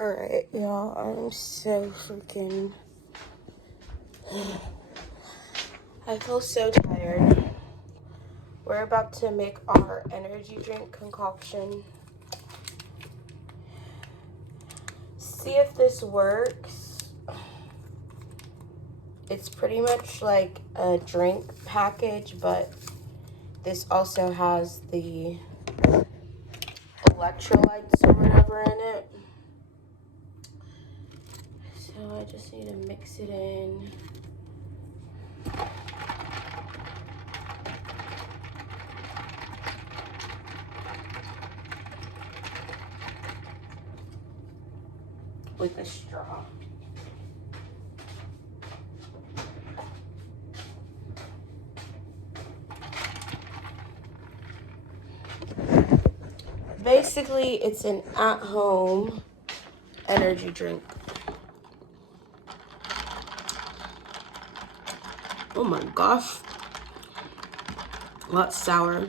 Alright, y'all, I'm so freaking... I feel so tired. We're about to make our energy drink concoction. See if this works. It's pretty much like a drink package, but this also has the electrolytes or whatever in it. So I just need to mix it in. With a straw. Basically, it's an at-home energy drink. Oh my gosh. That's sour.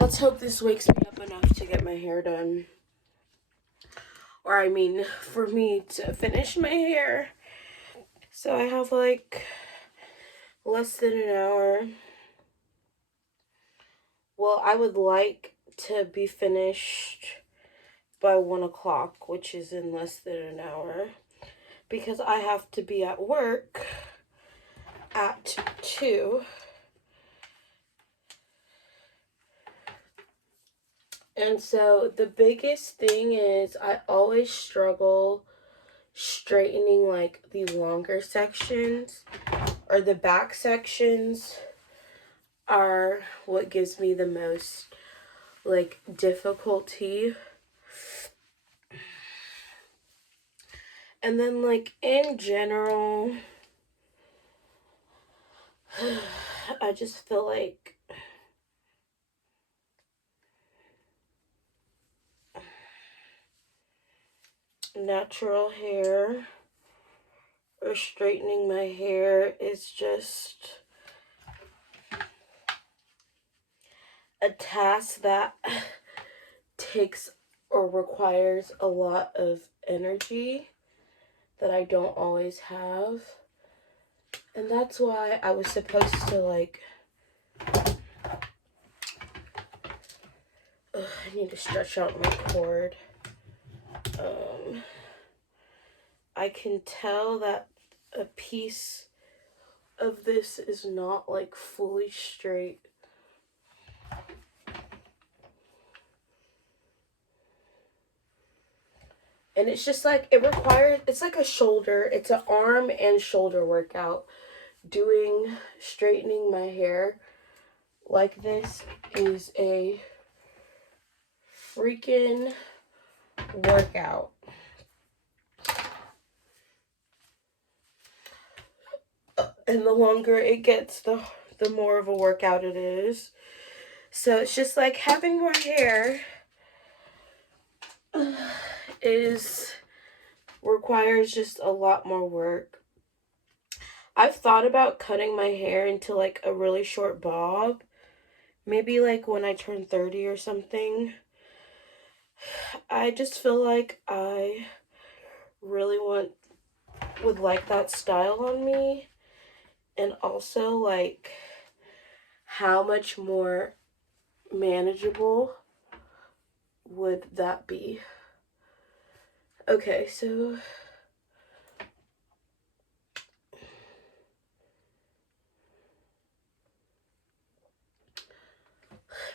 Let's hope this wakes me up enough to get my hair done. Or I mean, for me to finish my hair. So I have like less than an hour. Well, I would like to be finished by 1 o'clock, which is in less than an hour. Because I have to be at work at 2. And so the biggest thing is I always struggle straightening like the longer sections, or the back sections are what gives me the most like difficulty. And then like in general, I just feel like natural hair or straightening my hair is just a task that takes or requires a lot of energy that I don't always have. And that's why I was supposed to like I need to stretch out my cord. I can tell that a piece of this is not like fully straight. And it's just like, it requires, it's like a shoulder, it's an arm and shoulder workout. Straightening my hair like this is a freaking workout. And the longer it gets, the more of a workout it is. So it's just like having more hair requires just a lot more work. I've thought about cutting my hair into like a really short bob. Maybe like when I turn 30 or something. I just feel like I really would like that style on me. And also like how much more manageable would that be? Okay, so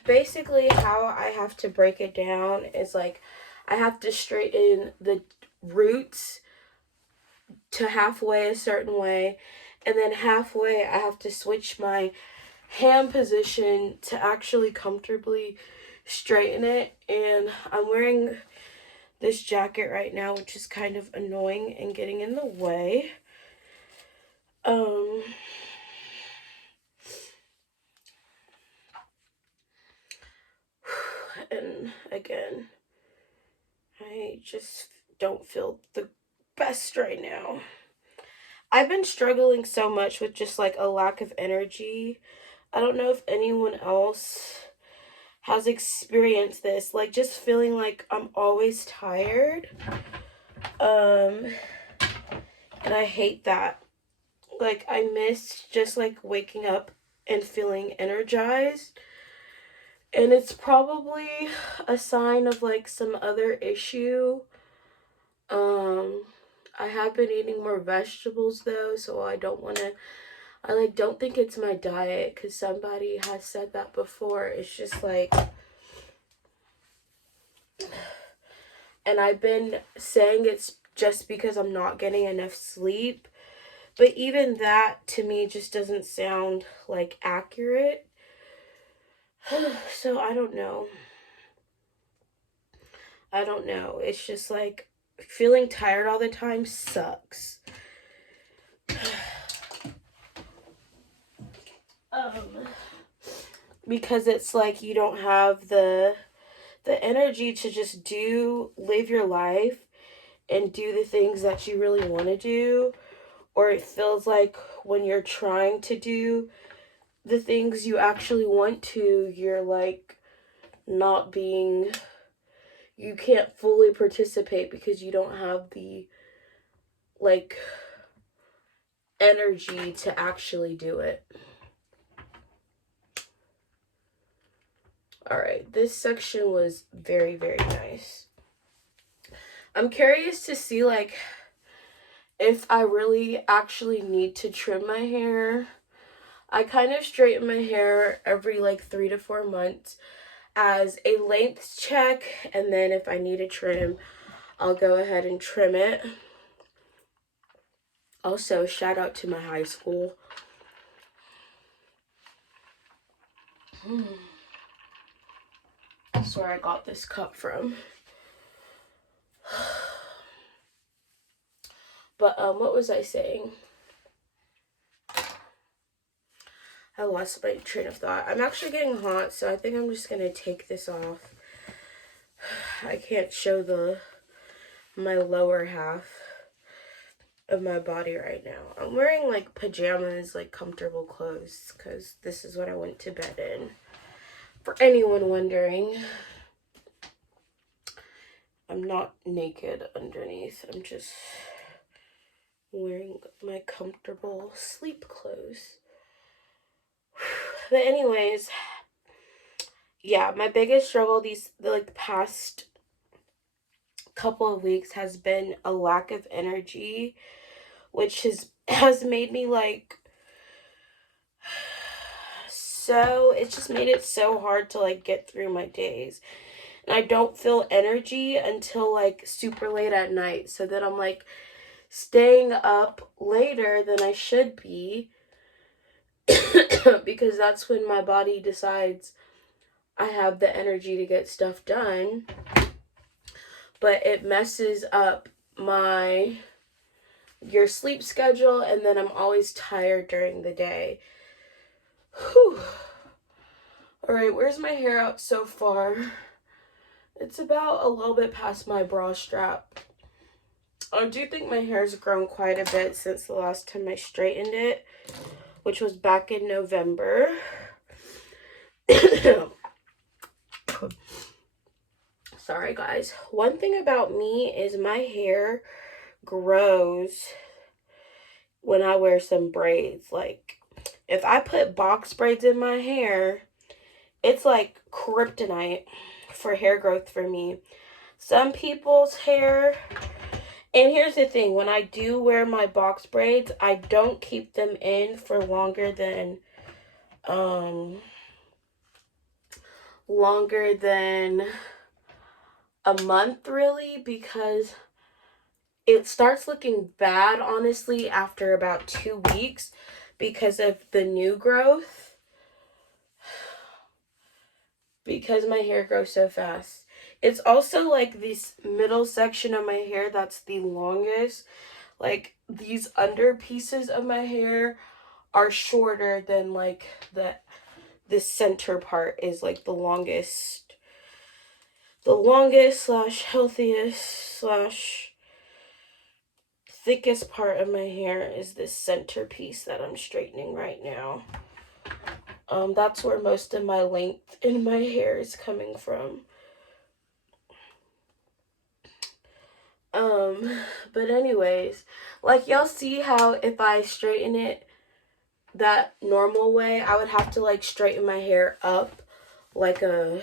basically how I have to break it down is like I have to straighten the roots to halfway a certain way, and then halfway I have to switch my hand position to actually comfortably straighten it. And I'm wearing this jacket right now, which is kind of annoying and getting in the way. And again, I just don't feel the best right now. I've been struggling so much with just like a lack of energy. I don't know if anyone else has experienced this, like just feeling like I'm always tired. Um and I hate that. Like I miss just like waking up and feeling energized. And it's probably a sign of like some other issue. Um I have been eating more vegetables though, so I don't want to I like don't think it's my diet cuz somebody has said that before. It's just like, and I've been saying it's just because I'm not getting enough sleep, but even that to me just doesn't sound like accurate. So I don't know. I don't know. It's just like feeling tired all the time sucks. Um, because it's like you don't have the energy to just live your life and do the things that you really want to do, or it feels like when you're trying to do the things you actually want to, you're like not being, you can't fully participate because you don't have the like energy to actually do it. All right, this section was very, very nice. I'm curious to see like if I really actually need to trim my hair. I kind of straighten my hair every like 3 to 4 months as a length check, and then if I need a trim, I'll go ahead and trim it. Also, shout out to my high school. That's where I got this cup from. But what was I saying? I lost my train of thought. I'm actually getting hot, so I think I'm just gonna take this off. I can't show my lower half of my body right now. I'm wearing like pajamas, like comfortable clothes, because this is what I went to bed in. For anyone wondering, I'm not naked underneath. I'm just wearing my comfortable sleep clothes. But anyways, yeah, my biggest struggle the past couple of weeks has been a lack of energy, which has made me like so, it's just made it so hard to like get through my days. And I don't feel energy until like super late at night. So then I'm like staying up later than I should be because that's when my body decides I have the energy to get stuff done. But it messes up your sleep schedule, and then I'm always tired during the day. Whew. Alright, where's my hair out so far? It's about a little bit past my bra strap. I do think my hair's grown quite a bit since the last time I straightened it, which was back in November. Sorry, guys. One thing about me is my hair grows when I wear some braids. Like, if I put box braids in my hair, it's like kryptonite for hair growth for me. Some people's hair, and here's the thing, when I do wear my box braids, I don't keep them in for longer than a month, really, because it starts looking bad, honestly, after about 2 weeks because of the new growth. Because my hair grows so fast. It's also like this middle section of my hair that's the longest. Like these under pieces of my hair are shorter than like the center part is like the longest. the longest slash healthiest slash thickest part of my hair is this centerpiece that I'm straightening right now. That's where most of my length in my hair is coming from. But anyways, like y'all see how if I straighten it that normal way, I would have to like straighten my hair up like a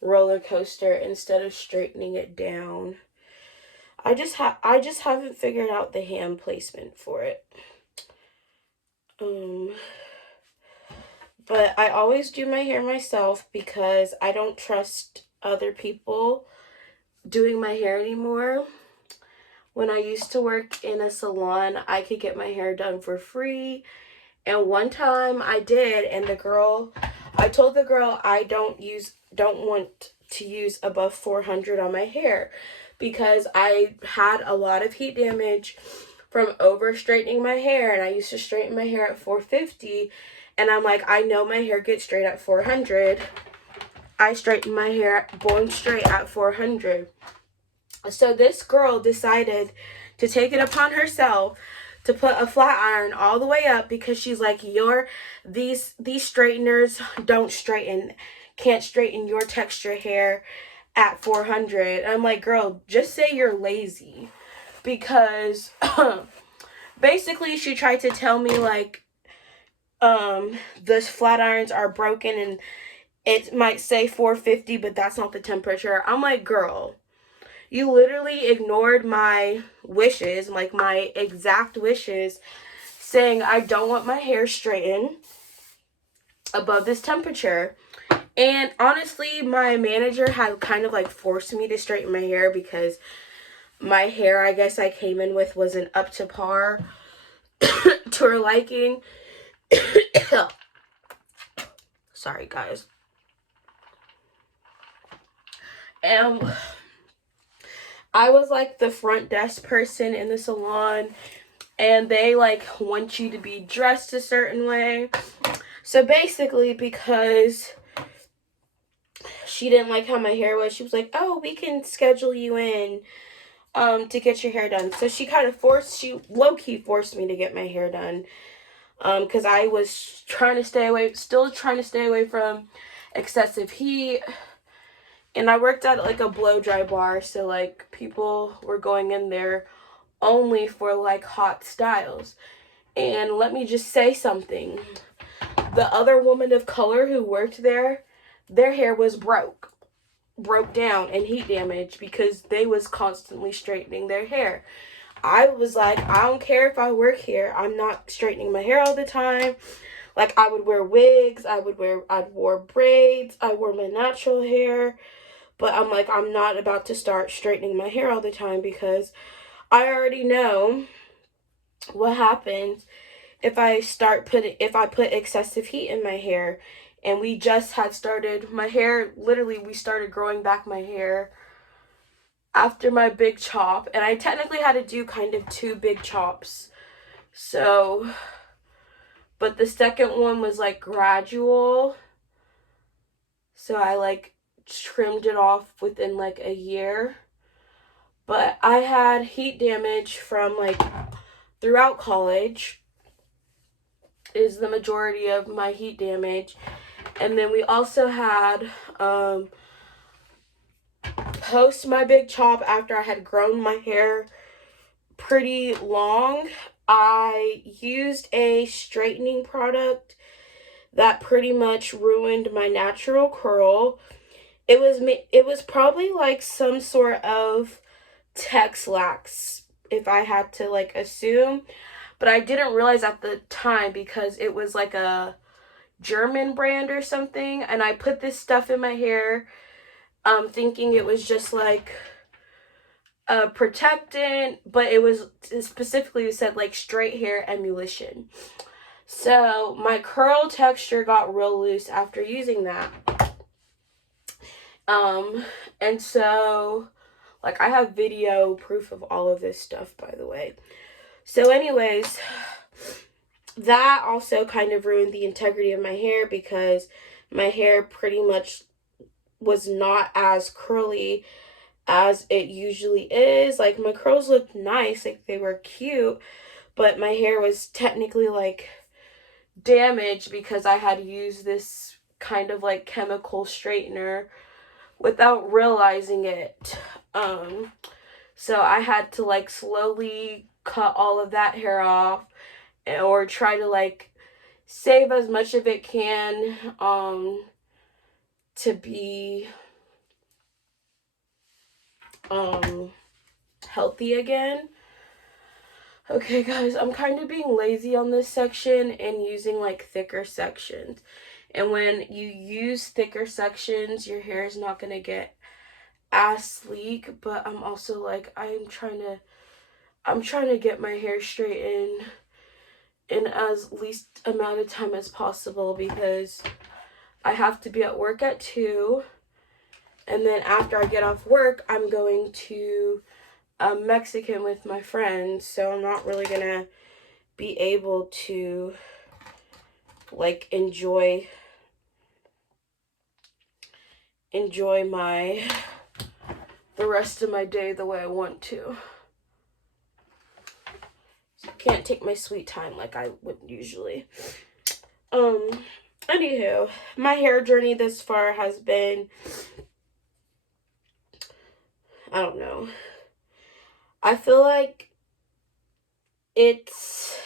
roller coaster instead of straightening it down. I just haven't figured out the hand placement for it. But I always do my hair myself because I don't trust other people doing my hair anymore. When I used to work in a salon, I could get my hair done for free. And one time I did, and I told the girl I don't want to use above 400 on my hair because I had a lot of heat damage from over straightening my hair, and I used to straighten my hair at 450, and I'm like, I know my hair gets straight at 400. I straighten my hair bone straight at 400. So this girl decided to take it upon herself to put a flat iron all the way up because she's like, these straighteners can't straighten your texture hair at 400. I'm like, girl, just say you're lazy. Because basically she tried to tell me like the flat irons are broken and it might say 450, but that's not the temperature. I'm like, girl, you literally ignored my wishes, like my exact wishes, saying I don't want my hair straightened above this temperature. And honestly, my manager had kind of like forced me to straighten my hair because my hair, I guess I came in with, wasn't up to par to her liking. Sorry, guys. I was like the front desk person in the salon, and they like want you to be dressed a certain way. So basically, because she didn't like how my hair was, she was like, oh, we can schedule you in to get your hair done. So she low-key forced me to get my hair done. Because I was still trying to stay away from excessive heat. And I worked at like a blow dry bar, so like people were going in there only for like hot styles. And let me just say something. The other woman of color who worked there, their hair was broke down and heat damaged because they was constantly straightening their hair. I was like, I don't care if I work here. I'm not straightening my hair all the time. Like, I would wear wigs. I wore braids. I wore my natural hair. But I'm like, I'm not about to start straightening my hair all the time because I already know what happens if I put excessive heat in my hair. And we just had started, we started growing back my hair after my big chop. And I technically had to do kind of 2 big chops. So, but the second one was like gradual. So I like trimmed it off within like a year. But I had heat damage from like throughout college is the majority of my heat damage. And then we also had post my big chop, after I had grown my hair pretty long, I used a straightening product that pretty much ruined my natural curl. It was probably like some sort of Texlax, if I had to like assume, but I didn't realize at the time because it was like a German brand or something. And I put this stuff in my hair thinking it was just like a protectant, but it specifically said like straight hair emulsion. So my curl texture got real loose after using that. And so like I have video proof of all of this stuff, by the way. So anyways, that also kind of ruined the integrity of my hair because my hair pretty much was not as curly as it usually is. Like, my curls looked nice, like they were cute, but my hair was technically like damaged because I had used this kind of like chemical straightener without realizing it. So I had to like slowly cut all of that hair off, or try to like save as much of it can to be healthy again. Okay, guys, I'm kind of being lazy on this section and using like thicker sections. And when you use thicker sections, your hair is not going to get as sleek, but I'm also like, I'm trying to get my hair straightened in as least amount of time as possible, because I have to be at work at 2, and then after I get off work, I'm going to Mexican with my friends, so I'm not really gonna be able to like enjoy my the rest of my day the way I want to. So I can't take my sweet time like I would usually. Anywho, my hair journey this far has been, I don't know. I feel like it's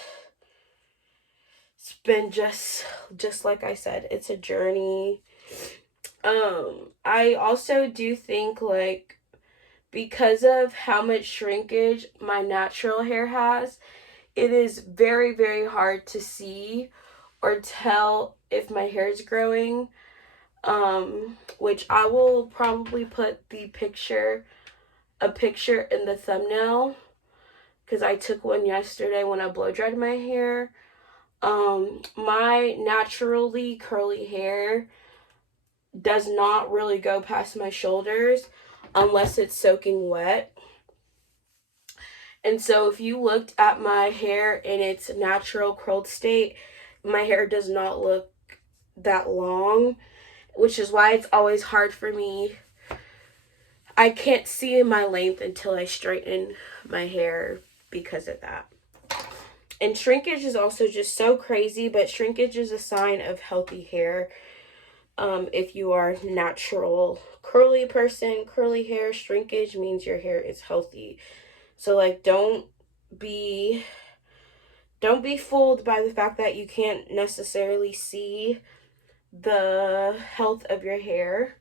been just like I said, it's a journey. I also do think, like, because of how much shrinkage my natural hair has, it is very, very hard to see or tell if my hair is growing. Which I will probably put a picture in the thumbnail, because I took one yesterday when I blow dried my hair. My naturally curly hair does not really go past my shoulders unless it's soaking wet. And so if you looked at my hair in its natural curled state, my hair does not look that long, which is why it's always hard for me. I can't see my length until I straighten my hair because of that. And shrinkage is also just so crazy, but shrinkage is a sign of healthy hair. If you are natural curly person, curly hair, shrinkage means your hair is healthy. So like, don't be fooled by the fact that you can't necessarily see the health of your hair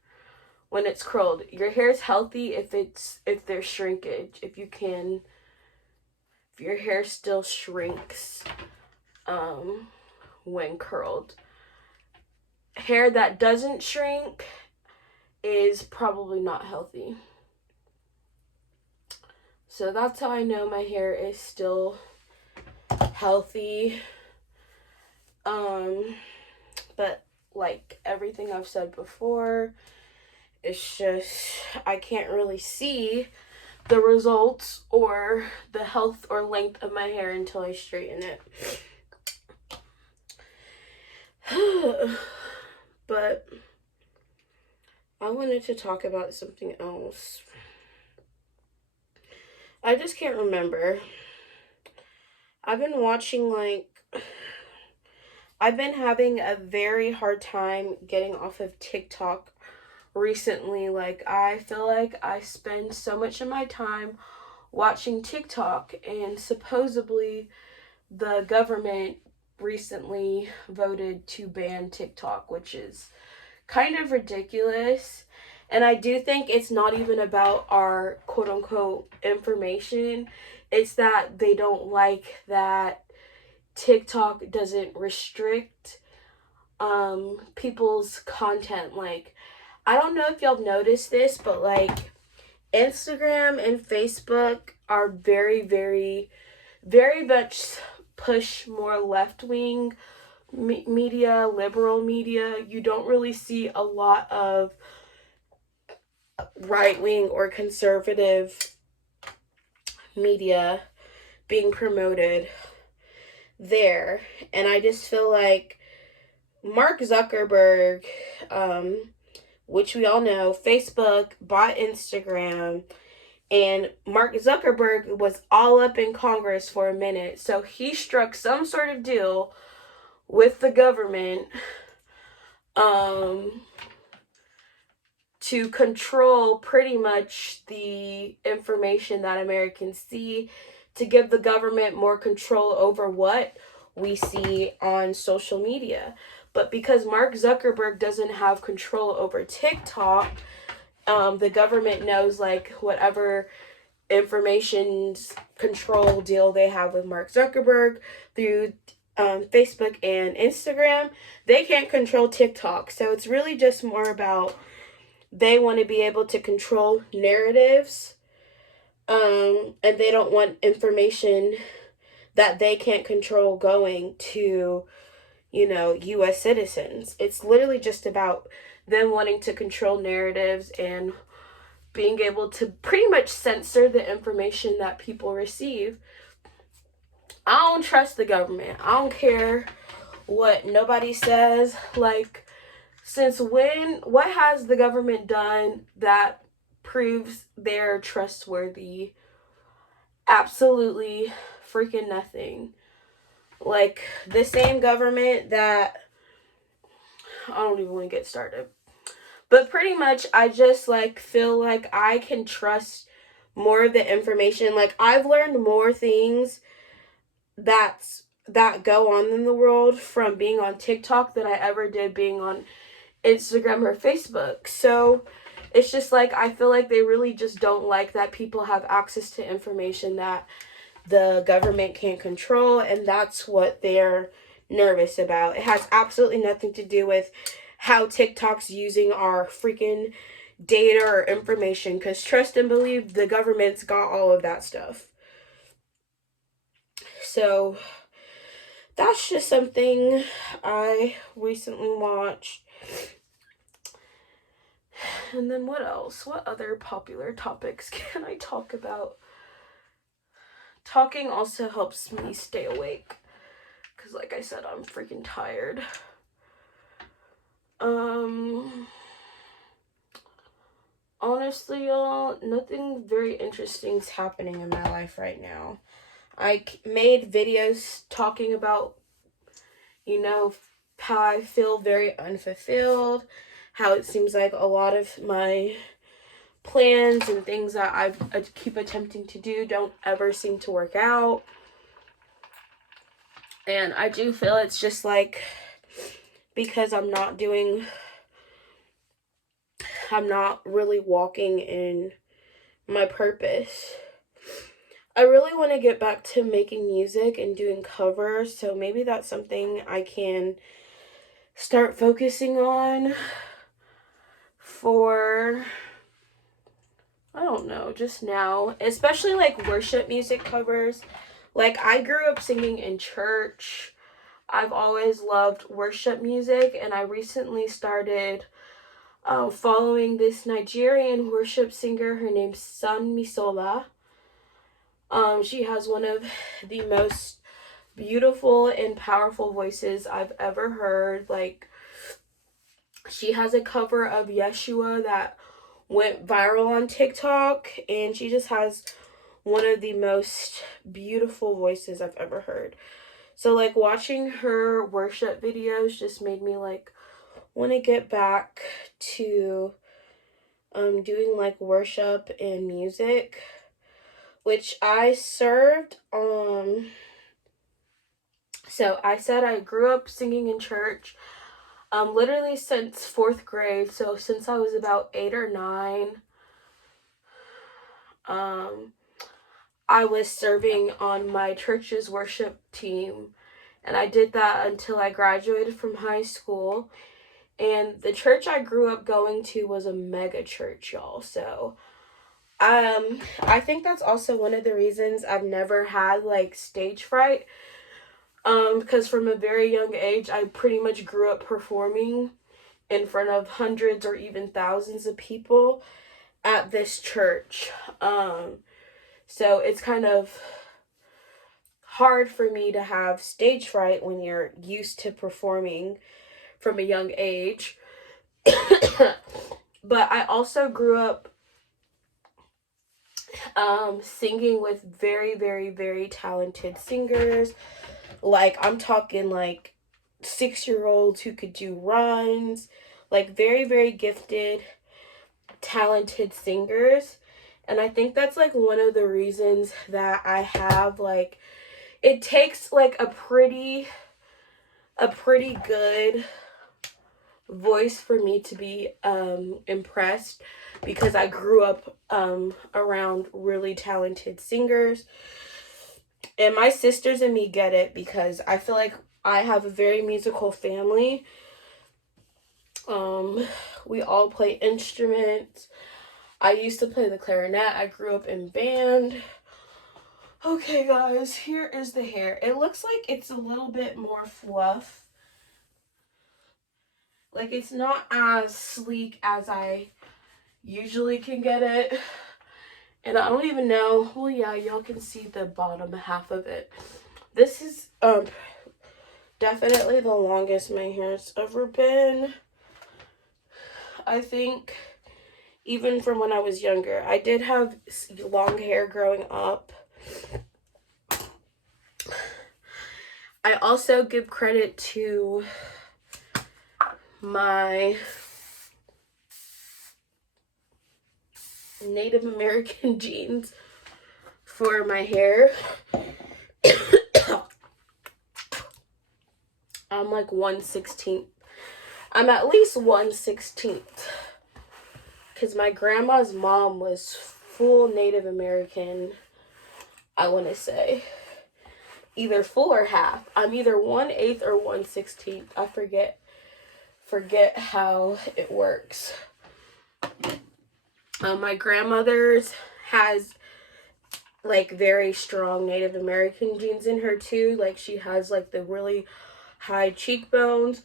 when it's curled. Your hair is healthy if there's shrinkage. If your hair still shrinks when curled. Hair that doesn't shrink is probably not healthy. So that's how I know my hair is still healthy. But like everything I've said before, it's just I can't really see the results or the health or length of my hair until I straighten it. But I wanted to talk about something else. I just can't remember. I've been having a very hard time getting off of TikTok recently. Like, I feel like I spend so much of my time watching TikTok, and supposedly the government recently voted to ban TikTok, which is kind of ridiculous. And I do think it's not even about our quote unquote information. It's that they don't like that TikTok doesn't restrict people's content. Like, I don't know if y'all have noticed this, but like Instagram and Facebook are very, very, very much push more left-wing media, liberal media. You don't really see a lot of right-wing or conservative media being promoted there. And I just feel like Mark Zuckerberg which we all know, Facebook bought Instagram, and Mark Zuckerberg was all up in Congress for a minute. So he struck some sort of deal with the government um, to control pretty much the information that Americans see, to give the government more control over what we see on social media. But because Mark Zuckerberg doesn't have control over TikTok, the government knows like whatever information control deal they have with Mark Zuckerberg through Facebook and Instagram, they can't control TikTok. So it's really just more about they want to be able to control narratives, and they don't want information that they can't control going to, U.S. citizens. It's literally just about them wanting to control narratives and being able to pretty much censor the information that people receive. I don't trust the government. I don't care what nobody says. Like, since when, what has the government done that proves they're trustworthy? Absolutely freaking nothing. Like, the same government that, I don't even want to get started. But pretty much, I just, like, feel like I can trust more of the information. Like, I've learned more things that go on in the world from being on TikTok than I ever did being on Instagram or Facebook. So it's just like, I feel like they really just don't like that people have access to information that the government can't control, and that's what they're nervous about. It has absolutely nothing to do with how TikTok's using our freaking data or information, because trust and believe the government's got all of that stuff. So that's just something I recently watched. And then what else? What other popular topics can I talk about? Talking also helps me stay awake, because like I said, I'm freaking tired. Honestly, y'all, nothing very interesting is happening in my life right now. I made videos talking about, how I feel very unfulfilled, how it seems like a lot of my plans and things that I keep attempting to do don't ever seem to work out. And I do feel it's just like because I'm not really walking in my purpose. I really want to get back to making music and doing covers, so maybe that's something I can start focusing on for, I don't know, just now. Especially like worship music covers. Like, I grew up singing in church. I've always loved worship music, and I recently started following this Nigerian worship singer. Her name's Sun Misola. She has one of the most beautiful and powerful voices I've ever heard. Like, she has a cover of Yeshua that went viral on TikTok, and she just has one of the most beautiful voices I've ever heard. So, like, watching her worship videos just made me, like, want to get back to doing, like, worship and music, which I served. So I said I grew up singing in church, literally since 4th grade. So since I was about 8 or 9, I was serving on my church's worship team, and I did that until I graduated from high school. And the church I grew up going to was a mega church, y'all. So I think that's also one of the reasons I've never had like stage fright. Because from a very young age, I pretty much grew up performing in front of hundreds or even thousands of people at this church. So it's kind of hard for me to have stage fright when you're used to performing from a young age. But I also grew up singing with very, very, very talented singers. Like, I'm talking like 6-year-olds who could do runs, like very, very gifted, talented singers. And I think that's like one of the reasons that I have like, it takes like a pretty good voice for me to be impressed, because I grew up around really talented singers. And my sisters and me get it, because I feel like I have a very musical family. We all play instruments. I used to play the clarinet. I grew up in band. Okay, guys, here is the hair. It looks like it's a little bit more fluff. Like, it's not as sleek as I usually can get it. And I don't even know. Well, yeah, y'all can see the bottom half of it. This is definitely the longest my hair's ever been. I think even from when I was younger. I did have long hair growing up. I also give credit to my Native American genes for my hair. I'm like 1/16. I'm at least 1/16. Because my grandma's mom was full Native American, I want to say. Either full or half. I'm either 1/8 or 1/16. I forget how it works. My grandmother's has like very strong Native American genes in her too. Like, she has like the really high cheekbones.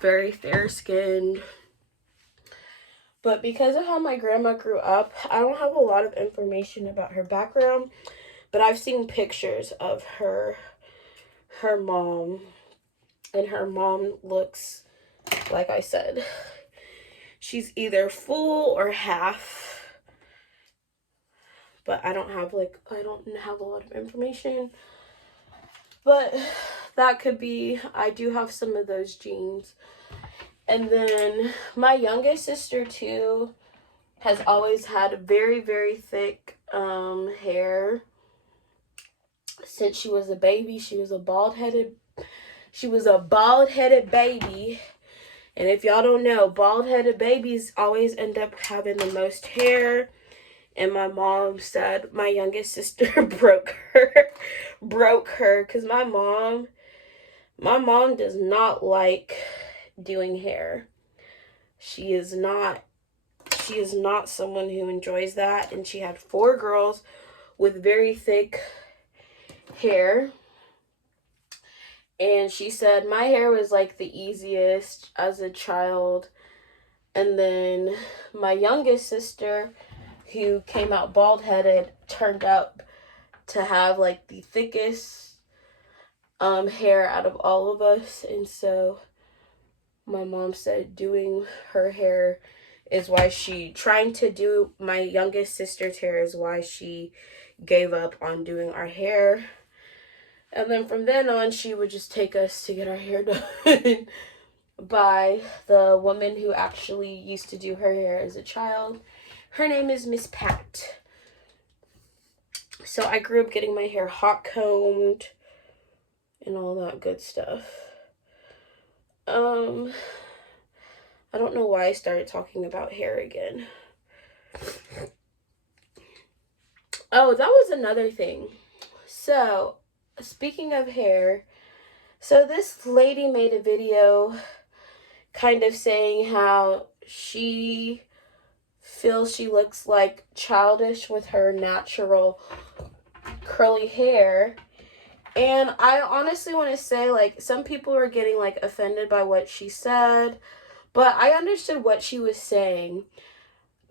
Very fair skinned. But because of how my grandma grew up, I don't have a lot of information about her background, but I've seen pictures of her mom, and her mom looks, like I said, she's either full or half, but I don't have a lot of information. But that could be, I do have some of those genes. And then my youngest sister too has always had very, very thick hair. Since she was a baby, she was a bald-headed baby. And if y'all don't know, bald-headed babies always end up having the most hair. And my mom said my youngest sister broke her, because my mom does not like doing hair. She is not someone who enjoys that. And she had 4 girls with very thick hair. And she said my hair was like the easiest as a child. And then my youngest sister, who came out bald-headed, turned out to have like the thickest hair out of all of us. And so my mom said doing her hair is why trying to do my youngest sister's hair is why she gave up on doing our hair. And then from then on, she would just take us to get our hair done by the woman who actually used to do her hair as a child. Her name is Miss Pat. So I grew up getting my hair hot combed and all that good stuff. I don't know why I started talking about hair again. Oh, that was another thing. So, speaking of hair, so this lady made a video kind of saying how she feels she looks like childish with her natural curly hair. And I honestly want to say, like, some people were getting like offended by what she said, but I understood what she was saying,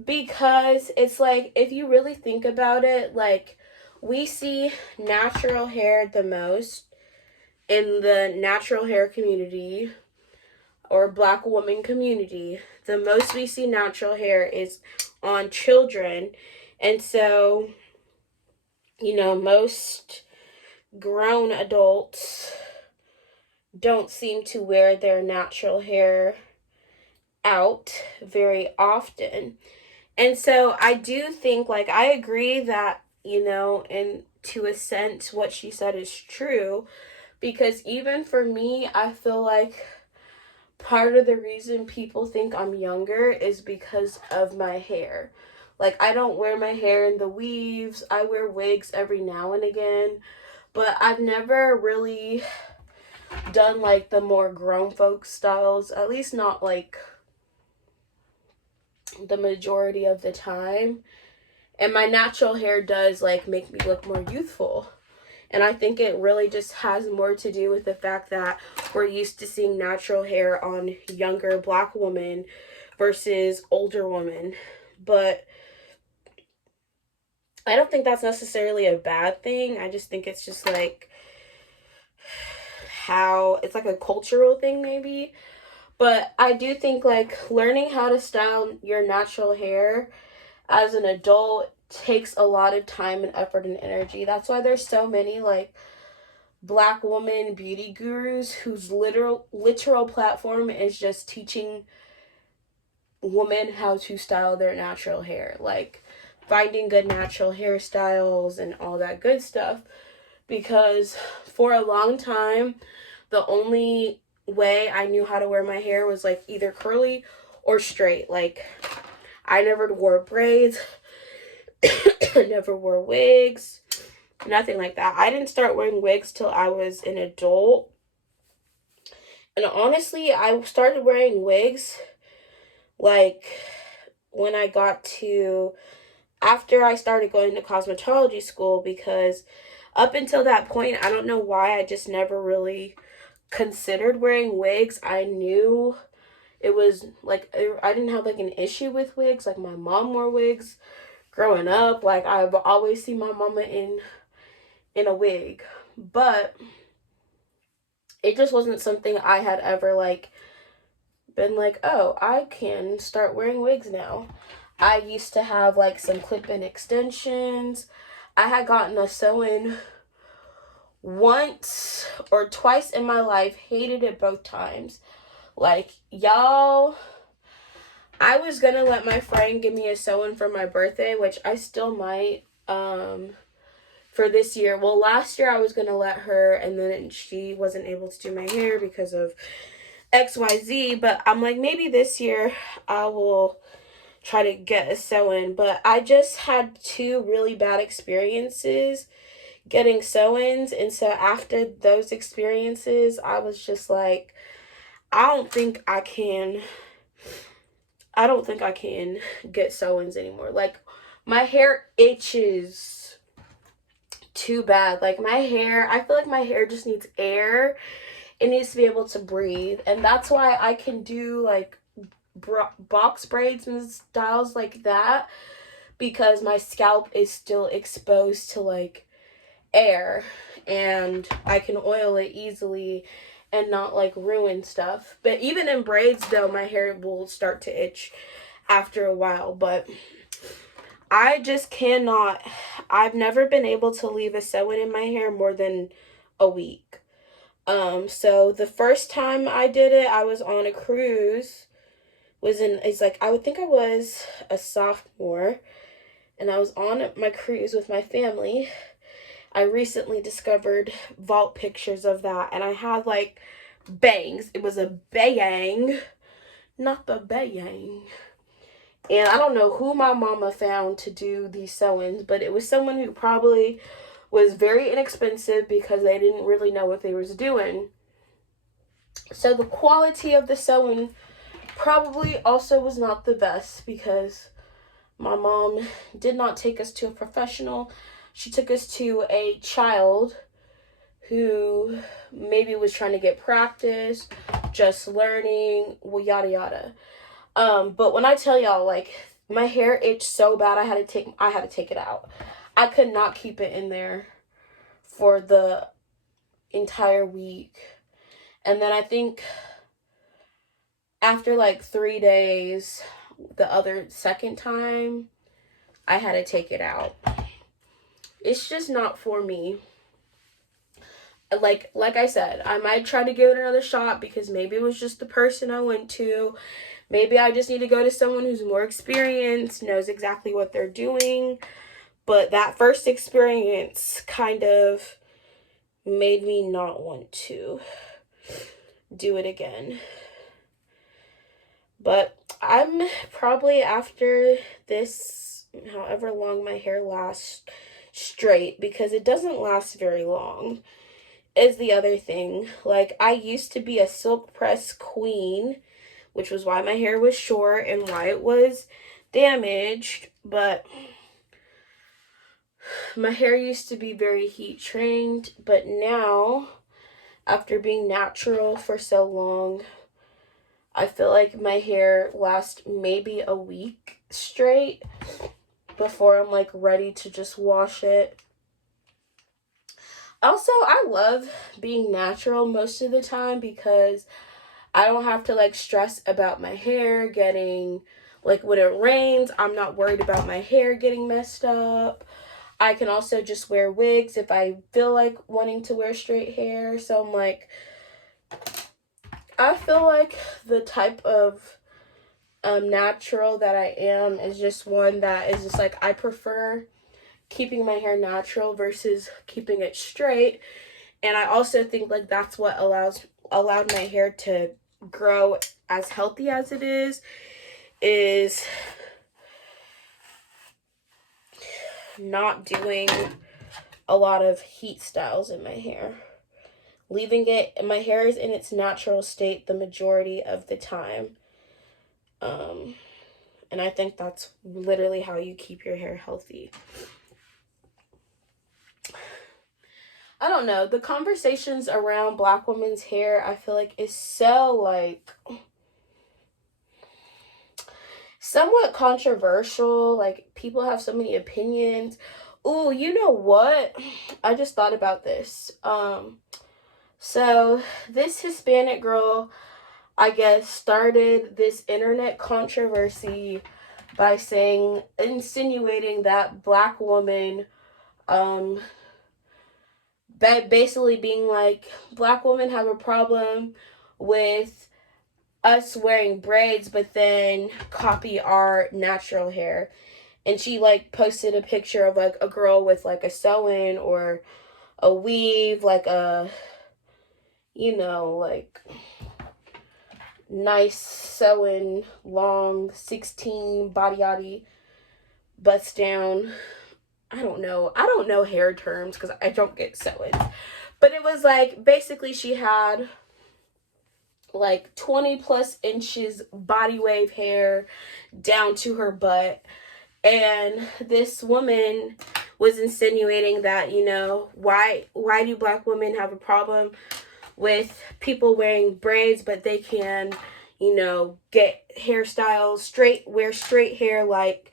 because it's like, if you really think about it, like, we see natural hair the most in the natural hair community or black woman community, the most we see natural hair is on children. And so, most grown adults don't seem to wear their natural hair out very often. And so I do think, like, I agree that, and to a sense, what she said is true. Because even for me, I feel like part of the reason people think I'm younger is because of my hair. Like, I don't wear my hair in the weaves. I wear wigs every now and again. But I've never really done, like, the more grown folk styles. At least not, like, the majority of the time. And my natural hair does, like, make me look more youthful. And I think it really just has more to do with the fact that we're used to seeing natural hair on younger black women versus older women. But I don't think that's necessarily a bad thing. I just think it's just like how it's like a cultural thing, maybe. But I do think, like, learning how to style your natural hair as an adult takes a lot of time and effort and energy. That's why there's so many, like, black woman beauty gurus whose literal platform is just teaching women how to style their natural hair, like finding good natural hairstyles and all that good stuff. Because for a long time, the only way I knew how to wear my hair was, like, either curly or straight. Like, I never wore braids, never wore wigs, nothing like that. I didn't start wearing wigs till I was an adult. And honestly, I started wearing wigs, like, when I got to, after I started going to cosmetology school, because up until that point, I don't know why, I just never really considered wearing wigs. I knew it was, like, I didn't have, like, an issue with wigs. Like, my mom wore wigs growing up. Like, I've always seen my mama in a wig. But it just wasn't something I had ever, like, been like, oh, I can start wearing wigs now. I used to have, like, some clip-in extensions. I had gotten a sew-in once or twice in my life. Hated it both times. Like, y'all, I was gonna let my friend give me a sew-in for my birthday, which I still might, for this year. Well, last year I was gonna let her, and then she wasn't able to do my hair because of XYZ. But I'm like, maybe this year I will try to get a sew-in. But I just had two really bad experiences getting sew-ins. And so after those experiences, I was just like, I don't think I can get sew-ins anymore. Like, my hair itches too bad. Like, my hair, I feel like my hair just needs air. It needs to be able to breathe. And that's why I can do, like, box braids and styles like that, because my scalp is still exposed to, like, air, and I can oil it easily and not, like, ruin stuff. But even in braids, though, my hair will start to itch after a while. But I just cannot, I've never been able to leave a sew-in in my hair more than a week. So the first time I did it, I was on a cruise. I would think I was a sophomore, and I was on my cruise with my family. I recently discovered vault pictures of that, and I had, like, bangs. It was a bang, not the bayang. And I don't know who my mama found to do these sew-ins, but it was someone who probably was very inexpensive because they didn't really know what they was doing. So the quality of the sewing probably also was not the best, because my mom did not take us to a professional. She took us to a child who maybe was trying to get practice, just learning, well, yada yada. But when I tell y'all, like, my hair itched so bad, I had to take it out. I could not keep it in there for the entire week. And then I think after like 3 days, the second time, I had to take it out. It's just not for me. Like I said, I might try to give it another shot because maybe it was just the person I went to. Maybe I just need to go to someone who's more experienced, knows exactly what they're doing. But that first experience kind of made me not want to do it again. But I'm probably, after this, however long my hair lasts straight, because it doesn't last very long, is the other thing. Like, I used to be a silk press queen, which was why my hair was short and why it was damaged. But my hair used to be very heat trained, but now, after being natural for so long, I feel like my hair lasts maybe a week straight before I'm like ready to just wash it. Also, I love being natural most of the time because I don't have to like stress about my hair getting, like, when it rains, I'm not worried about my hair getting messed up. I can also just wear wigs if I feel like wanting to wear straight hair. So I'm like, I feel like the type of natural that I am is just one that is just like, I prefer keeping my hair natural versus keeping it straight. And I also think like that's what allowed my hair to grow as healthy as it is not doing a lot of heat styles in my hair. Leaving it, my hair is in its natural state the majority of the time. And I think that's literally how you keep your hair healthy. I don't know. The conversations around Black women's hair, I feel like, is so like somewhat controversial. Like, people have so many opinions. Ooh, you know what? I just thought about this. So this Hispanic girl, I guess, started this internet controversy by insinuating that Black women, basically being like, Black women have a problem with us wearing braids, but then copy our natural hair. And she like posted a picture of like a girl with like a sew-in or a weave, like a, like nice sew-in, long 16 body bust down. I don't know hair terms because I don't get sew-ins. But it was like, basically she had like 20 plus inches body wave hair down to her butt. And this woman was insinuating that, why do Black women have a problem with people wearing braids, but they can, get hairstyles wear straight hair like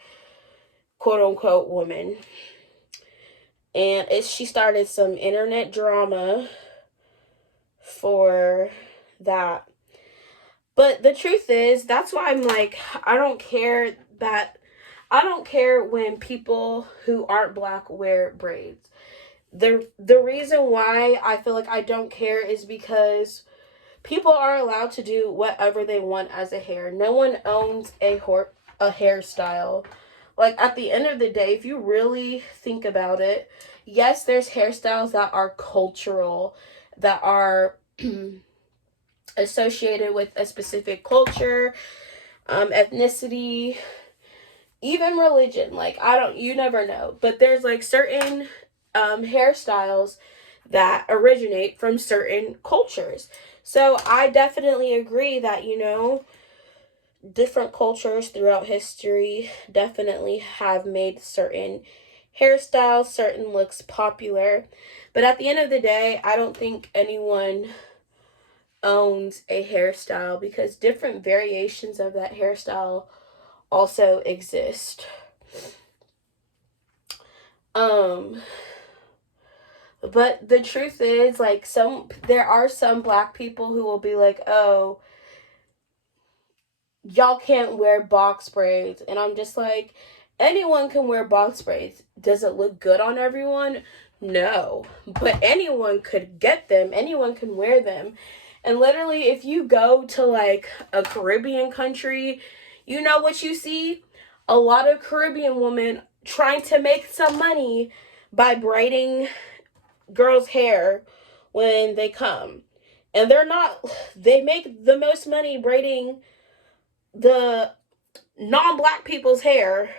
quote unquote women. And she started some internet drama for that. But the truth is, that's why I'm like, I don't care when people who aren't Black wear braids. The reason why I feel like I don't care is because people are allowed to do whatever they want as a hair. No one owns a hairstyle. Like, at the end of the day, if you really think about it, yes, there's hairstyles that are cultural, that are associated with a specific culture, ethnicity, even religion. Like, you never know. But there's like certain hairstyles that originate from certain cultures. So I definitely agree that, different cultures throughout history definitely have made certain hairstyles, certain looks popular. But at the end of the day, I don't think anyone owns a hairstyle because different variations of that hairstyle also exist. But the truth is, like, there are some black people who will be like, oh, y'all can't wear box braids. And I'm just like, anyone can wear box braids. Does it look good on everyone? No. But anyone could get them, anyone can wear them. And literally, if you go to like a Caribbean country, you know what you see? A lot of Caribbean women trying to make some money by braiding girls' hair when they come. And they make the most money braiding the non-black people's hair.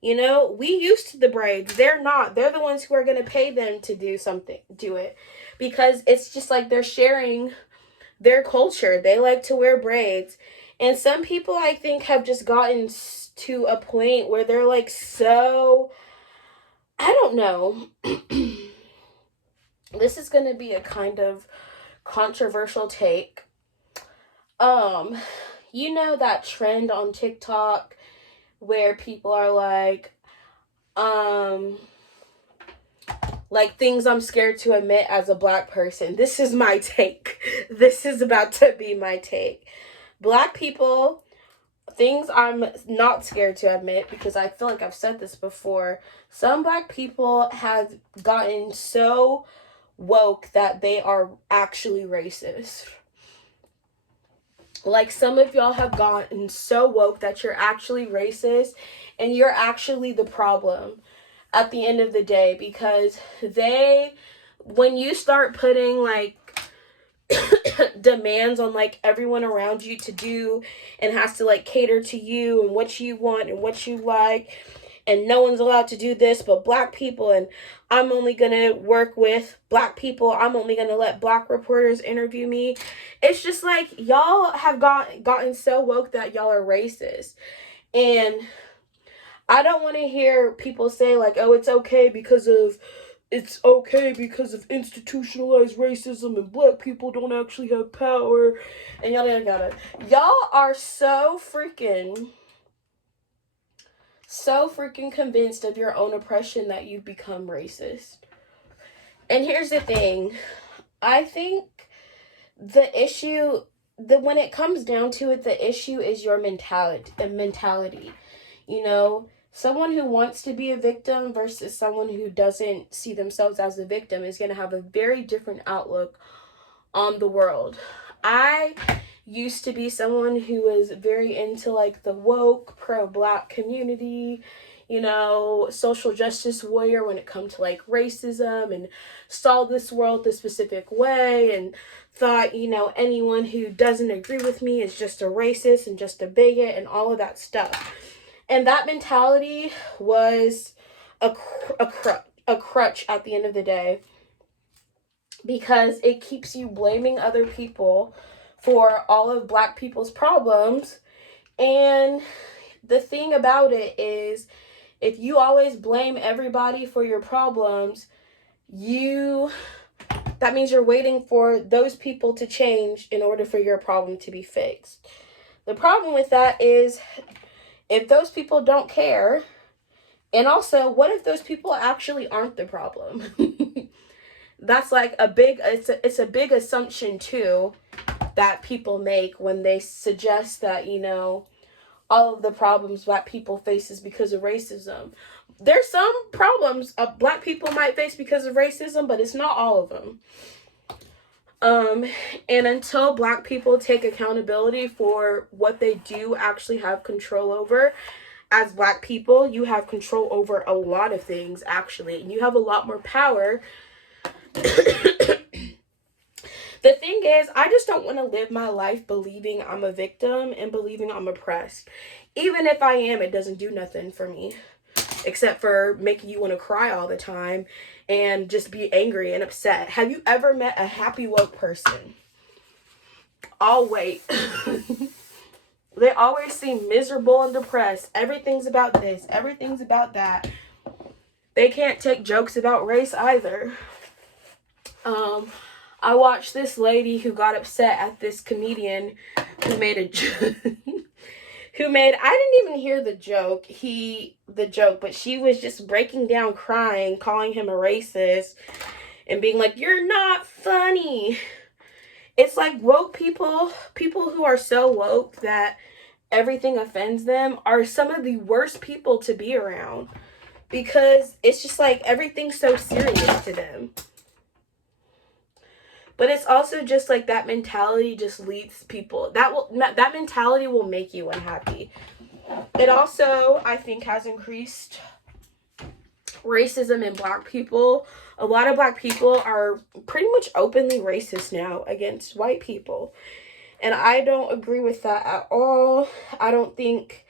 You know, we used to the braids. They're not. They're the ones who are going to pay them to do it. Because it's just like they're sharing their culture. They like to wear braids. And some people, I think, have just gotten to a point where they're like, so, I don't know. This is going to be a kind of controversial take. You know that trend on TikTok where people are like things I'm scared to admit as a black person. This is my take. This is about to be my take. Black people, things I'm not scared to admit, because I feel like I've said this before. Some black people have gotten so woke that they are actually racist. Like, some of y'all have gotten so woke that you're actually racist and you're actually the problem at the end of the day, because when you start putting like demands on like everyone around you to do and has to like cater to you and what you want and what you like, and no one's allowed to do this but black people, and I'm only gonna work with black people, I'm only gonna let black reporters interview me. It's just like y'all have gotten so woke that y'all are racist. And I don't want to hear people say like, oh, it's okay because of institutionalized racism and black people don't actually have power and yada yada yada. Y'all are so freaking convinced of your own oppression that you've become racist. And here's the thing. I think when it comes down to it, the issue is your mentality. You know, someone who wants to be a victim versus someone who doesn't see themselves as a victim is going to have a very different outlook on the world. I used to be someone who was very into like the woke pro-black community, you know, social justice warrior when it comes to like racism, and saw this world this specific way and thought, you know, anyone who doesn't agree with me is just a racist and just a bigot and all of that stuff. And that mentality was a crutch at the end of the day, because it keeps you blaming other people for all of black people's problems. And the thing about it is, if you always blame everybody for your problems, that means you're waiting for those people to change in order for your problem to be fixed. The problem with that is, if those people don't care, and also, what if those people actually aren't the problem? That's like it's a big assumption too that people make when they suggest that, you know, all of the problems black people face is because of racism. There's some problems black people might face because of racism, but it's not all of them. And until black people take accountability for what they do actually have control over, as black people, you have control over a lot of things, actually, and you have a lot more power. The thing is, I just don't want to live my life believing I'm a victim and believing I'm oppressed. Even if I am, it doesn't do nothing for me, except for making you want to cry all the time and just be angry and upset. Have you ever met a happy woke person? I'll wait. They always seem miserable and depressed. Everything's about this. Everything's about that. They can't take jokes about race either. I watched this lady who got upset at this comedian who made a joke. I didn't even hear the joke, but she was just breaking down crying, calling him a racist. and being like, you're not funny. It's like woke people who are so woke that everything offends them, are some of the worst people to be around, because it's just like everything's so serious to them. But it's also just like that mentality just leads people. That mentality will make you unhappy. It also, I think, has increased racism in Black people. A lot of Black people are pretty much openly racist now against white people. And I don't agree with that at all. I don't think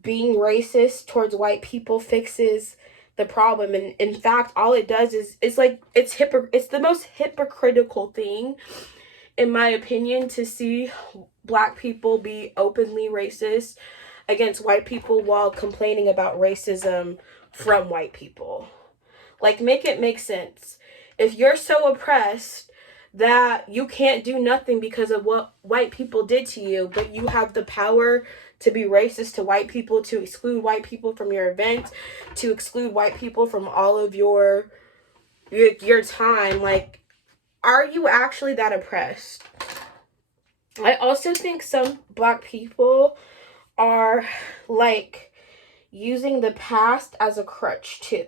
being racist towards white people fixes the problem. And in fact, all it does is it's the most hypocritical thing, in my opinion, to see Black people be openly racist against white people while complaining about racism from white people. Like, make it make sense. If you're so oppressed that you can't do nothing because of what white people did to you, but you have the power to be racist to white people, to exclude white people from your events, to exclude white people from all of your time, like, are you actually that oppressed? I also think some Black people are like using the past as a crutch too.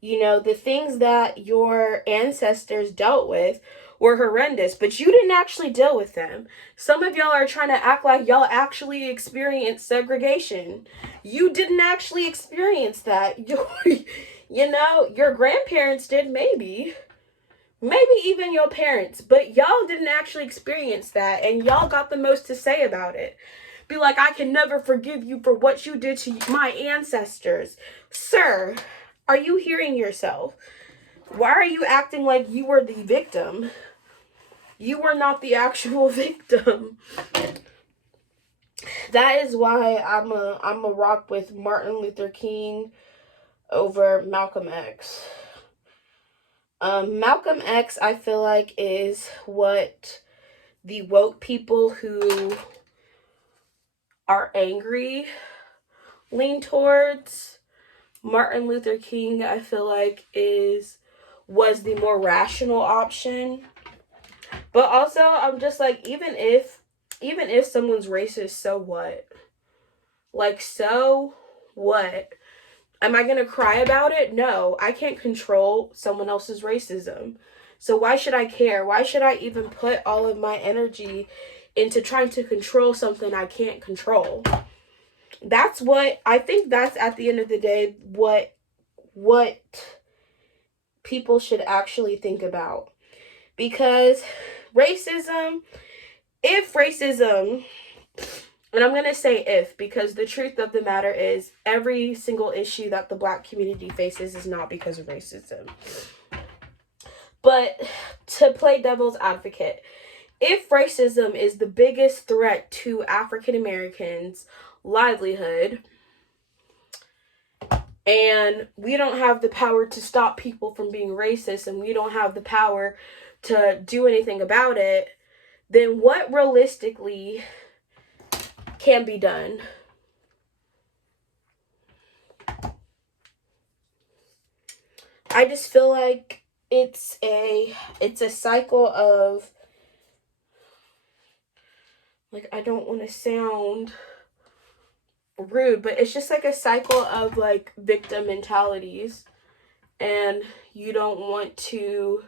You know, the things that your ancestors dealt with were horrendous, but you didn't actually deal with them. Some of y'all are trying to act like y'all actually experienced segregation. You didn't actually experience that. You know, your grandparents did, maybe even your parents, but y'all didn't actually experience that, and y'all got the most to say about it. Be like, I can never forgive you for what you did to my ancestors. Sir, are you hearing yourself? Why are you acting like you were the victim? You were not the actual victim. That is why I'm a rock with Martin Luther King over Malcolm X. Malcolm X, I feel like, is what the woke people who are angry lean towards. Martin Luther King, I feel like, was the more rational option. But also, I'm just like, even if someone's racist, so what? Like, so what? Am I going to cry about it? No, I can't control someone else's racism. So why should I care? Why should I even put all of my energy into trying to control something I can't control? That's what I think. That's, at the end of the day, what people should actually think about. Because racism, and I'm going to say if, because the truth of the matter is every single issue that the Black community faces is not because of racism. But to play devil's advocate, if racism is the biggest threat to African Americans' livelihood, and we don't have the power to stop people from being racist, and we don't have the power to do anything about it, then what realistically can be done? I just feel like it's a cycle of, like, I don't want to sound rude, but it's just like a cycle of like victim mentalities, and you don't want to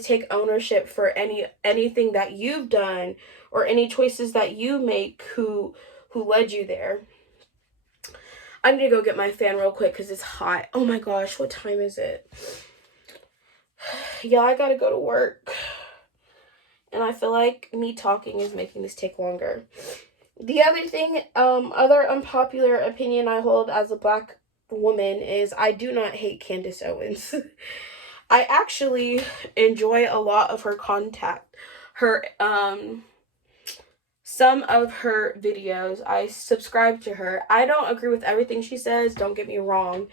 take ownership for anything that you've done or any choices that you make who led you there. I'm gonna go get my fan real quick because it's hot. Oh my gosh, what time is it? Yeah, I gotta go to work, and I feel like me talking is making this take longer. The other thing, other unpopular opinion I hold as a Black woman is I do not hate Candace Owens. I actually enjoy a lot of her some of her videos. I subscribe to her. I don't agree with everything she says, don't get me wrong,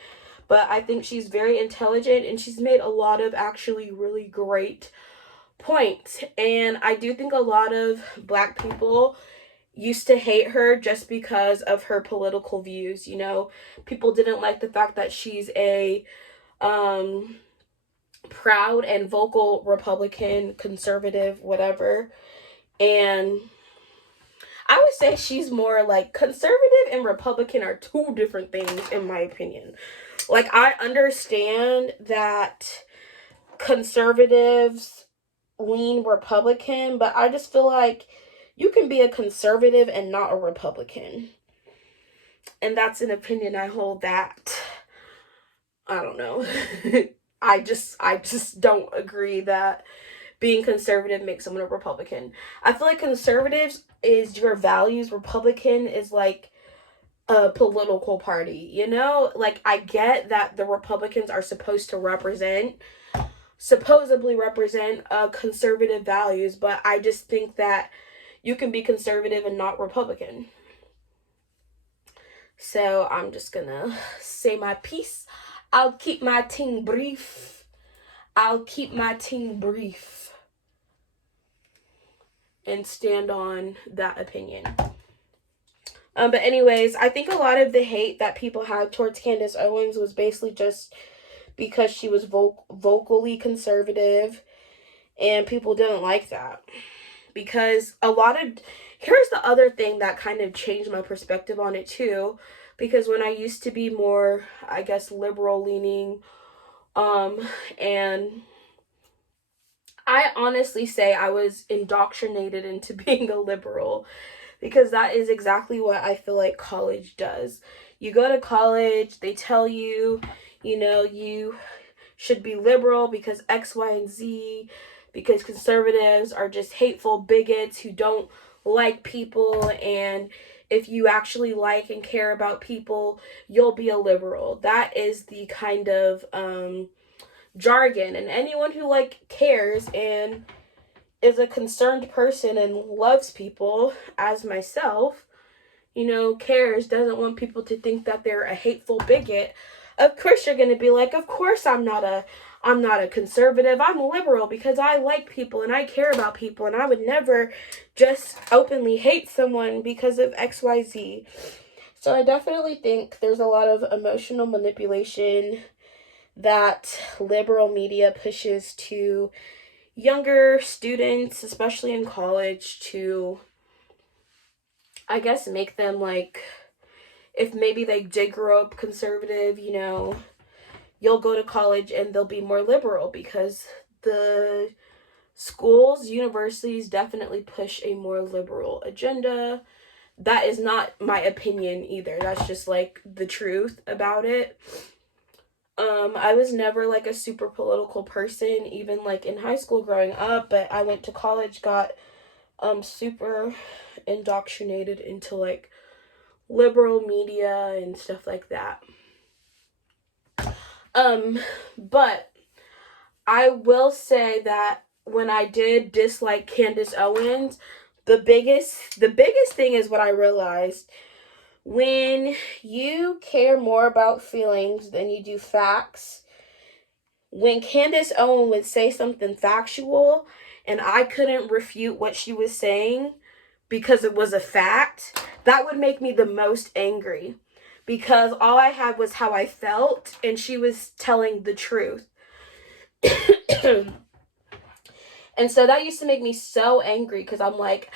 but I think she's very intelligent, and she's made a lot of actually really great points. And I do think a lot of Black people used to hate her just because of her political views. You know, people didn't like the fact that she's a proud and vocal Republican, conservative, whatever. And I would say she's more like conservative and Republican are two different things in my opinion. Like, I understand that conservatives lean Republican, but I just feel like you can be a conservative and not a Republican. And that's an opinion I hold that I don't know. I just don't agree that being conservative makes someone a Republican. I feel like conservatives is your values, Republican is like a political party, you know? Like, I get that the Republicans are supposed to supposedly represent conservative values, but I just think that you can be conservative and not Republican. So I'm just gonna say my piece. I'll keep my ting brief. I'll keep my ting brief and stand on that opinion. But anyways, I think a lot of the hate that people had towards Candace Owens was basically just because she was vocally conservative, and people didn't like that. Because here's the other thing that kind of changed my perspective on it too, because when I used to be more, I guess, liberal leaning, and I honestly say I was indoctrinated into being a liberal, because that is exactly what I feel like college does. You go to college, they tell you, you should be liberal because X, Y, and Z, because conservatives are just hateful bigots who don't like people, and if you actually like and care about people, you'll be a liberal. That is the kind of jargon, and anyone who cares and is a concerned person and loves people, as myself, cares, doesn't want people to think that they're a hateful bigot, of course you're going to be like, of course I'm not a conservative, I'm a liberal because I like people and I care about people, and I would never just openly hate someone because of XYZ. So I definitely think there's a lot of emotional manipulation that liberal media pushes to younger students, especially in college, to, I guess, make them if maybe they did grow up conservative, you'll go to college and they'll be more liberal because the schools, universities definitely push a more liberal agenda. That is not my opinion either. That's just the truth about it. I was never a super political person, even in high school growing up, but I went to college, got super indoctrinated into liberal media and stuff like that. But I will say that when I did dislike Candace Owens, the biggest thing is what I realized. When you care more about feelings than you do facts, when Candace Owens would say something factual and I couldn't refute what she was saying because it was a fact, that would make me the most angry, because all I had was how I felt and she was telling the truth. And so that used to make me so angry, because I'm like,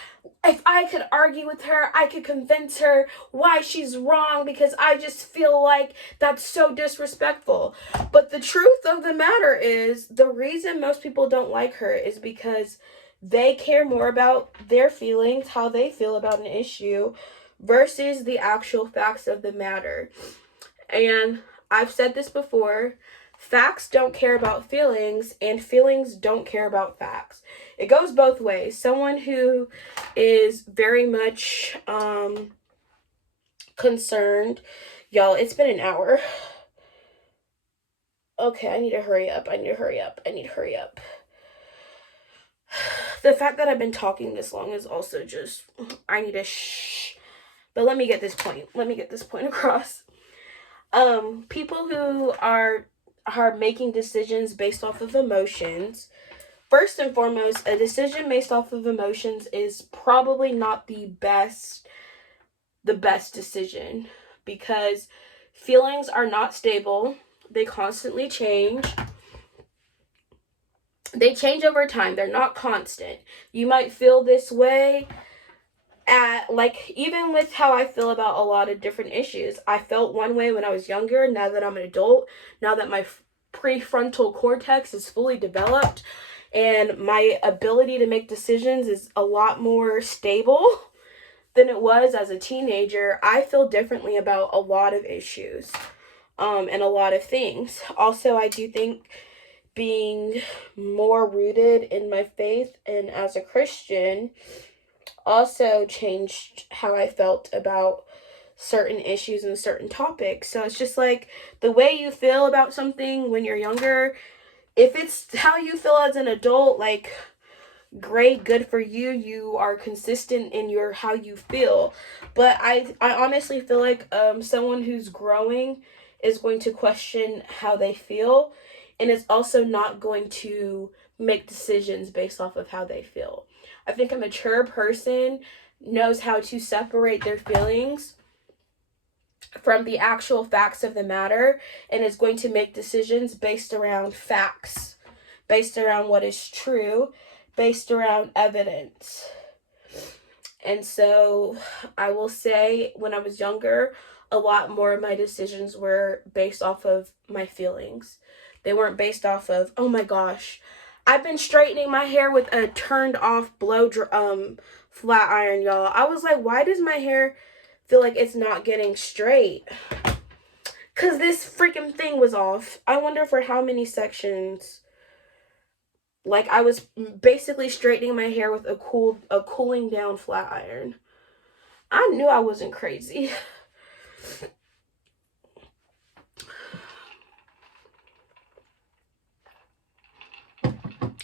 if I could argue with her, I could convince her why she's wrong, because I just feel like that's so disrespectful. But the truth of the matter is, the reason most people don't like her is because they care more about their feelings, how they feel about an issue, versus the actual facts of the matter. And I've said this before, facts don't care about feelings, and feelings don't care about facts. It goes both ways. Someone who is very much concerned. Y'all, it's been an hour. Okay, I need to hurry up. The fact that I've been talking this long is also just, I need to shh. But let me get this point across. People who are making decisions based off of emotions. First and foremost, a decision based off of emotions is probably not the best decision, because feelings are not stable. They constantly change. they change over time. They're not constant. You might feel this way at, like, even with how I feel about a lot of different issues. I felt one way when I was younger. Now that I'm an adult, now that my prefrontal cortex is fully developed and my ability to make decisions is a lot more stable than it was as a teenager, I feel differently about a lot of issues, and a lot of things. Also, I do think being more rooted in my faith and as a Christian also changed how I felt about certain issues and certain topics. So it's just like the way you feel about something when you're younger, if it's how you feel as an adult, like, great, good for you. You are consistent in your how you feel. But I honestly feel like someone who's growing is going to question how they feel, and is also not going to make decisions based off of how they feel. I think a mature person knows how to separate their feelings from the actual facts of the matter, and is going to make decisions based around facts, based around what is true, based around evidence. And so I will say, when I was younger, a lot more of my decisions were based off of my feelings. They weren't based off of, oh my gosh, I've been straightening my hair with a turned off flat iron, y'all. I was like, why does my hair feel like it's not getting straight? Because this freaking thing was off. I wonder for how many sections. Like, I was basically straightening my hair with a cooling down flat iron. I knew I wasn't crazy.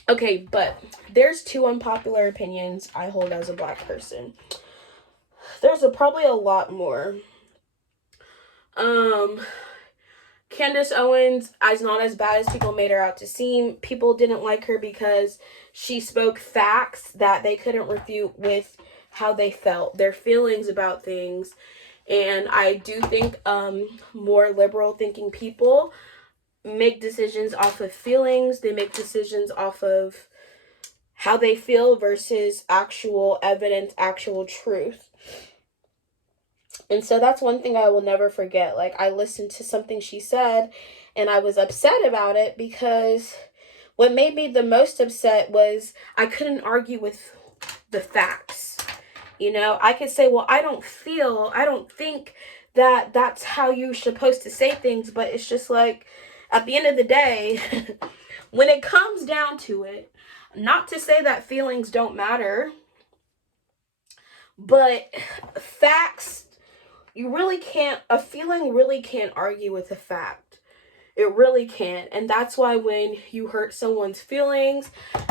Okay, but there's two unpopular opinions I hold as a Black person. There's probably a lot more. Candace Owens is not as bad as people made her out to seem. People didn't like her because she spoke facts that they couldn't refute with how they felt, their feelings about things. And I do think more liberal thinking people make decisions off of feelings. They make decisions off of how they feel versus actual evidence, actual truth. And so that's one thing I will never forget. Like, I listened to something she said and I was upset about it, because what made me the most upset was I couldn't argue with the facts. You know, I could say, well, I don't think that that's how you're supposed to say things, but it's just like, at the end of the day, when it comes down to it, not to say that feelings don't matter, but facts, a feeling really can't argue with a fact. It really can't. And that's why when you hurt someone's feelings,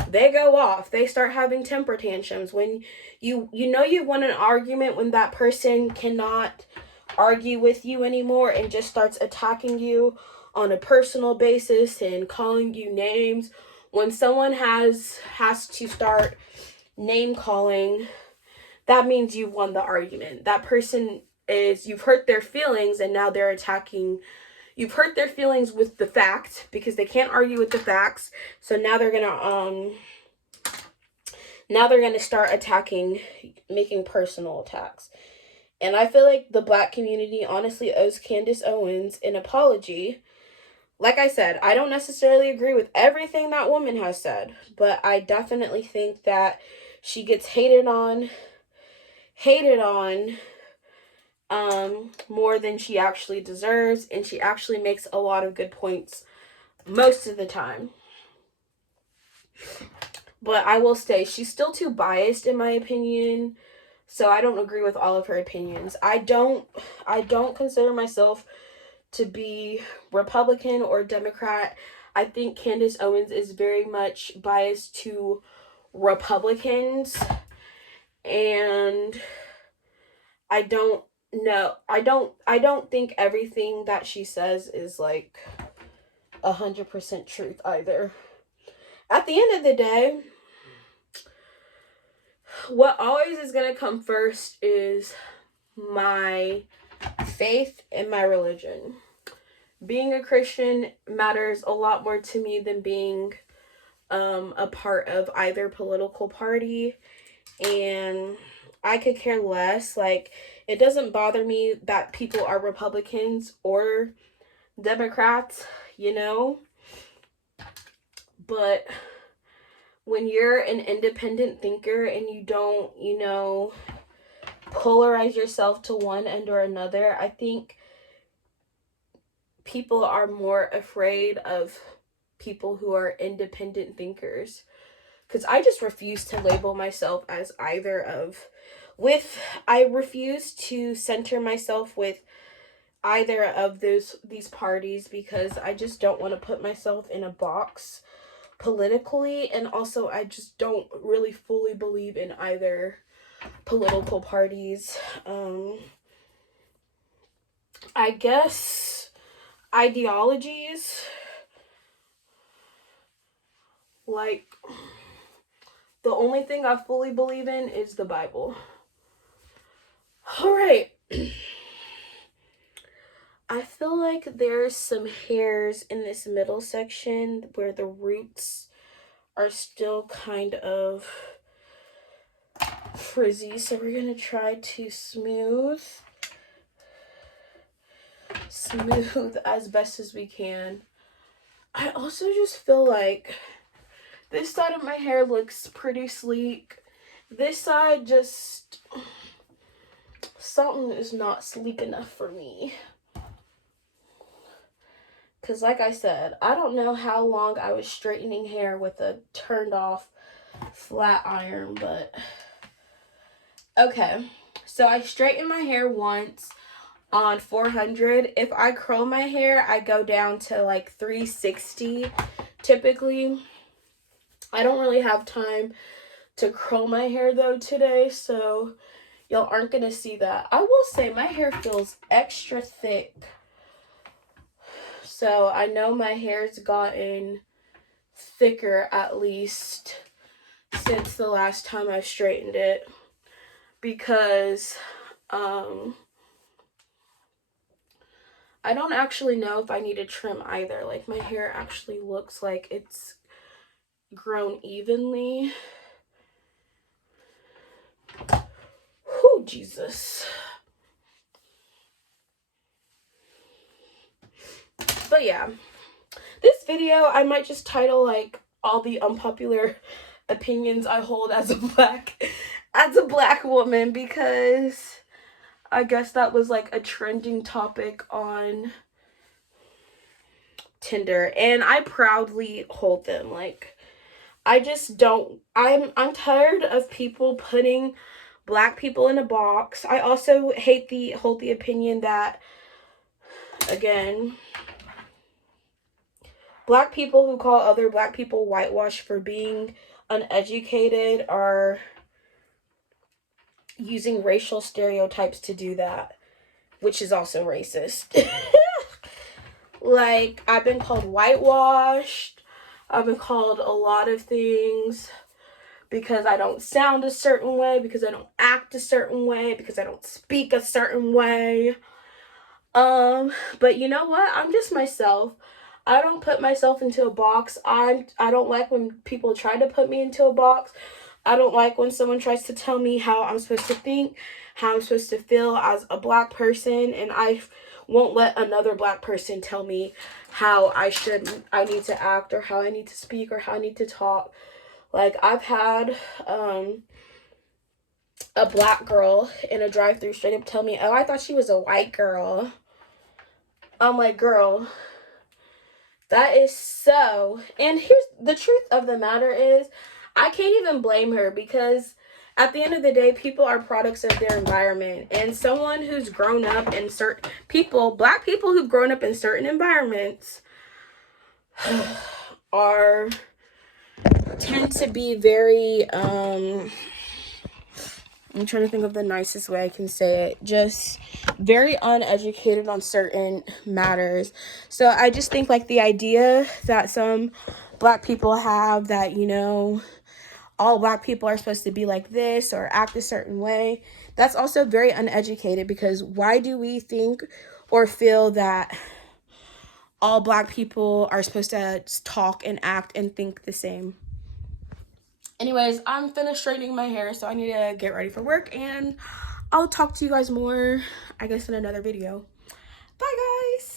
they go off. They start having temper tantrums. When you know you've won an argument, when that person cannot argue with you anymore and just starts attacking you on a personal basis and calling you names. When someone has to start name calling, that means you've won the argument. That person you've hurt their feelings, and now they're attacking. You've hurt their feelings with the fact, because they can't argue with the facts. So now they're gonna start attacking, making personal attacks. And I feel like the Black community honestly owes Candace Owens an apology. Like I said, I don't necessarily agree with everything that woman has said, but I definitely think that she gets hated on more than she actually deserves, and she actually makes a lot of good points most of the time. But I will say, she's still too biased in my opinion, so I don't agree with all of her opinions. I don't consider myself to be Republican or Democrat. I think Candace Owens is very much biased to Republicans, and I don't think everything that she says is like 100% truth either. At the end of the day, what always is going to come first is my faith and my religion. Being a Christian matters a lot more to me than being a part of either political party, and I could care less. Like, it doesn't bother me that people are Republicans or Democrats, you know, but when you're an independent thinker and you don't, you know, polarize yourself to one end or another, I think people are more afraid of people who are independent thinkers. Because I just refuse to label myself as either of, I refuse to center myself with either of these parties, because I just don't want to put myself in a box politically, and also I just don't really fully believe in either political parties. I guess ideologies, like, the only thing I fully believe in is the Bible. All right. I feel like there's some hairs in this middle section where the roots are still kind of frizzy, so we're gonna try to smooth as best as we can. I also just feel like this side of my hair looks pretty sleek. This side, just something is not sleek enough for me. Because like I said, I don't know how long I was straightening hair with a turned off flat iron, but okay. So I straighten my hair once on 400. If I curl my hair, I go down to like 360 typically. I don't really have time to curl my hair though today, so y'all aren't gonna see that. I will say my hair feels extra thick, so I know my hair's gotten thicker at least since the last time I straightened it, because I don't actually know if I need to trim either. Like, my hair actually looks like it's grown evenly. Whew, Jesus. But yeah, this video I might just title like all the unpopular opinions I hold as a black woman, because I guess that was like a trending topic on Tinder, and I proudly hold them. Like, I just don't, I'm tired of people putting black people in a box. I also hold the opinion that, again, black people who call other black people whitewash for being uneducated are using racial stereotypes to do that, which is also racist. Like, I've been called whitewashed. I've been called a lot of things because I don't sound a certain way, because I don't act a certain way, because I don't speak a certain way. But you know what? I'm just myself. I don't put myself into a box. I don't like when people try to put me into a box. I don't like when someone tries to tell me how I'm supposed to think, how I'm supposed to feel as a black person, and I won't let another black person tell me how I need to act, or how I need to speak, or how I need to talk. Like, I've had a black girl in a drive-thru straight up tell me, "Oh, I thought she was a white girl." I'm like, girl, that is so. And here's the truth of the matter is, I can't even blame her, because at the end of the day, people are products of their environment. And someone who's grown up in black people who've grown up in certain environments tend to be very, I'm trying to think of the nicest way I can say it, just very uneducated on certain matters. So I just think, like, the idea that some black people have that, you know, all black people are supposed to be like this or act a certain way, that's also very uneducated, because why do we think or feel that all Black people are supposed to talk and act and think the same. Anyways, I'm finished straightening my hair, so I need to get ready for work, and I'll talk to you guys more, I guess, in another video. Bye, guys.